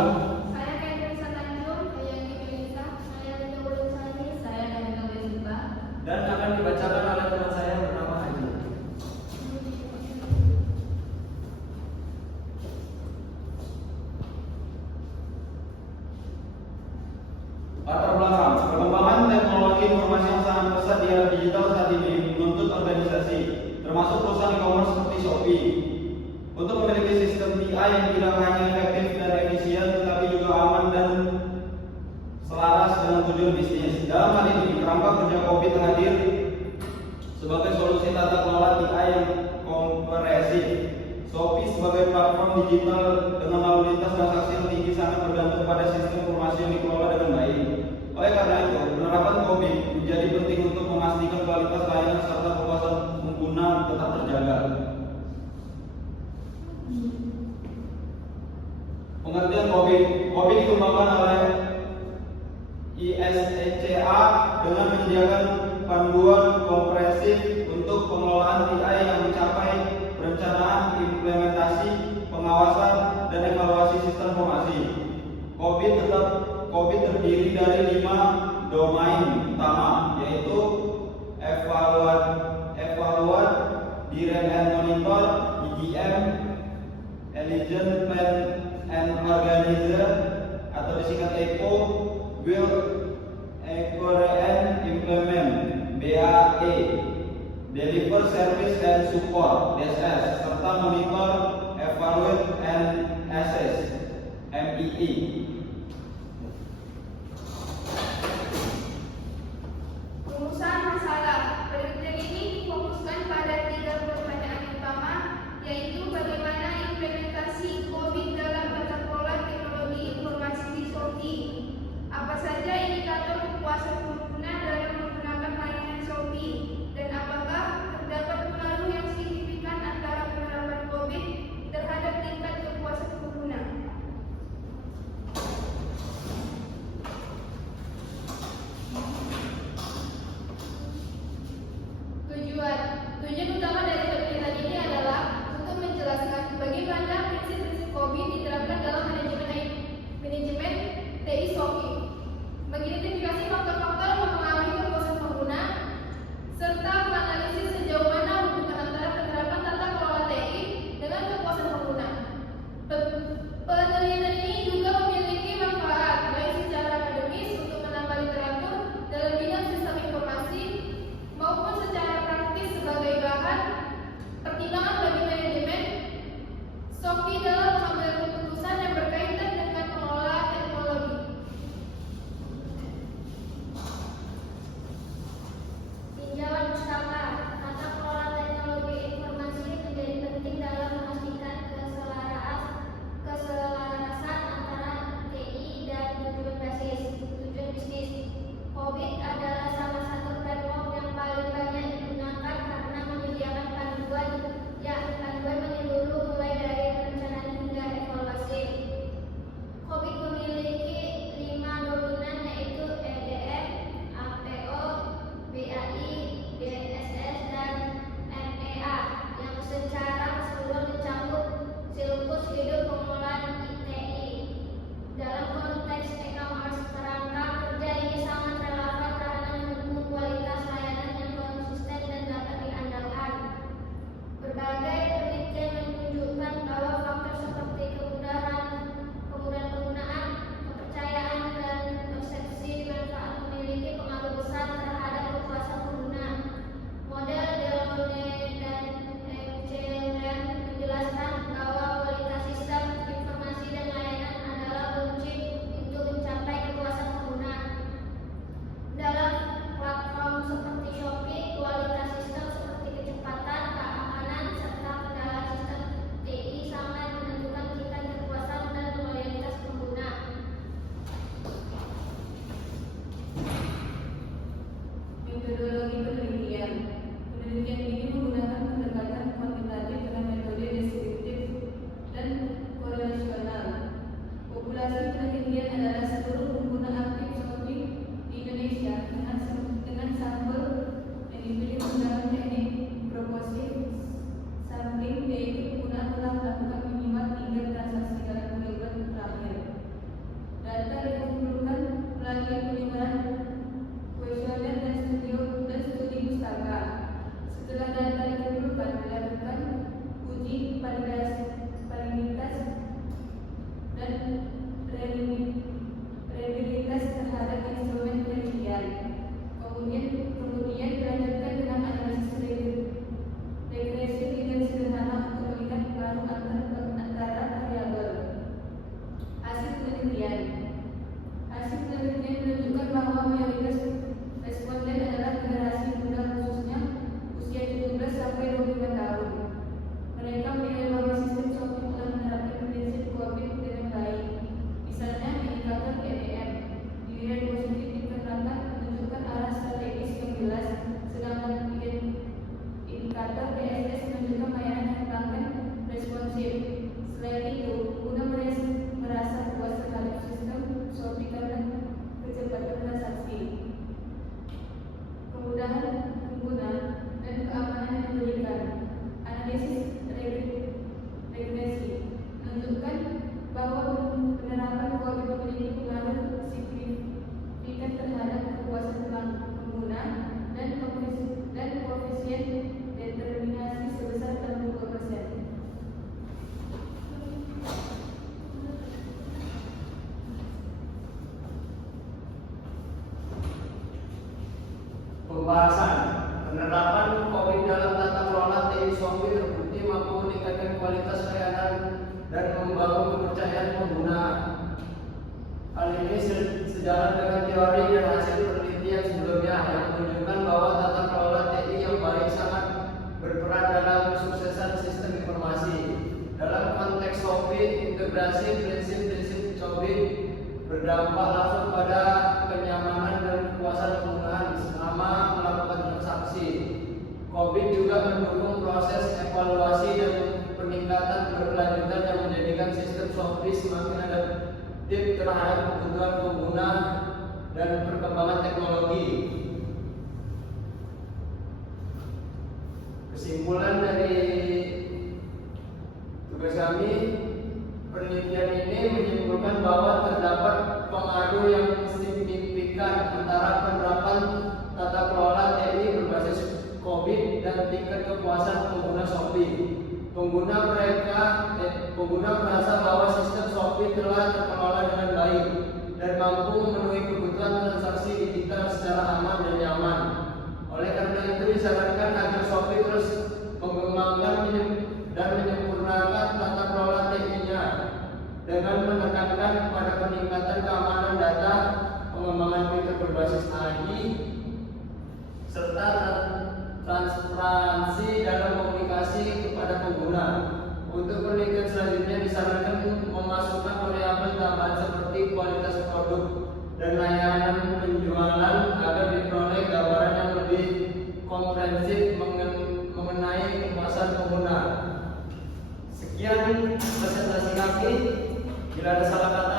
Saya Kendrisa Tanjung. Saya Andi Melisa. Saya Linda Wulusani. Saya Nabila Besuka. Dan akan dibacakan oleh teman saya bernama Haji. Latar belakang, perkembangan teknologi informasi yang sangat pesat di era digital saat ini menuntut organisasi, termasuk perusahaan e-commerce seperti Shopee, untuk memiliki sistem TI yang tidak hanya efektif dan efisien, tetapi juga aman dan selaras dengan tujuan bisnis. Dalam hal ini, kerangka kerja COVID hadir sebagai solusi tata kelola TI yang komprehensif. Shopee sebagai platform digital dengan lalu lintas transaksi yang tinggi sangat bergantung pada sistem informasi yang dikelola dengan baik. Oleh karena itu, penerapan COVID menjadi penting untuk memastikan kualitas layanan serta kepuasan pengguna tetap terjaga. Pengertian COVID dikembangkan oleh ISECA dengan menyediakan panduan komprehensif untuk pengelolaan TI yang mencapai perencanaan, implementasi, pengawasan, dan evaluasi sistem informasi. COVID terdiri dari 5 domain utama, yaitu evaluat, direct and monitor, EDM, intelligent plan and organizer atau disingkat ECO, build, acquire and implement, BAE, deliver service and support, DSS, serta monitor, evaluate and assess, MEE. Rumusan masalah. Penelitian ini difokuskan pada 3 pertanyaan utama, yaitu bagaimana implementasi COVID dalam tata kelola teknologi informasi di Shopee. Apa saja indikator kepuasan pengguna dalam menggunakan layanan Shopee, dan apakah terdapat pengaruh yang signifikan antara penerapan COVID terhadap tingkat kepuasan pengguna. penelitian. Hasil penelitian menunjukkan bahwa mayoritas responden adalah generasi muda, khususnya usia 17 sampai 25 tahun. Mereka menilai bahwa sistem SOPI telah menerapkan prinsip COVID dengan baik. Misalnya, indikator EDM dinilai positif dikarenakan menunjukkan arah strategis yang jelas, sedangkan indikator PSS menunjukkan layanan yang pelanggan responsif. Selain itu, guna merasa puas terhadap sistem SOPI karena kecepatan transaksi, kemudahan pengguna, dan keamanan yang diberikan. Analisis regresi menunjukkan bahwa penerapan COVID memiliki pengaruh signifikan terhadap kepuasan pengguna dan koefisien determinasi sebesar 62%. Pembahasan penerapan COVID dalam tata kelola TI SOPI terbukti mampu meningkatkan kualitas layanan dan membangun kepercayaan pengguna. Hal ini sejalan dengan teori dan hasil penelitian sebelumnya yang menunjukkan bahwa tata kelola TI yang baik sangat berperan dalam kesuksesan sistem informasi. Dalam konteks SOPI, integrasi prinsip-prinsip SOPI berdampak langsung pada kenyamanan dan kepuasan penggunaan selama melakukan transaksi. COVID juga mendukung proses evaluasi dan peningkatan berkelanjutan yang menjadikan sistem SOPI semakin adaptif terhadap kebutuhan pengguna dan perkembangan teknologi. Kesimpulan dari tugas kami, penelitian ini menyimpulkan bahwa terdapat pengaruh yang signifikan antara penerapan tata kelola TI berbasis COVID dan tingkat kepuasan pengguna SOPI. Pengguna merasa bahwa sistem SOPI telah terkelola dengan baik dan mampu memenuhi kebutuhan transaksi digital secara aman dan nyaman. Oleh karena itu disarankan agar SOPI terus mengembangkan dan menyempurnakan tata kelola TI-nya dengan menekankan pada peningkatan keamanan data, pengembangan fitur berbasis AI, serta transparansi dalam komunikasi kepada pengguna. Untuk penelitian selanjutnya disarankan memasukkan variabel tambahan seperti kualitas produk dan layanan penjualan agar diperoleh gambaran yang lebih komprehensif mengenai kepuasan pengguna. Sekian presentasi kami. Bila ada salah kata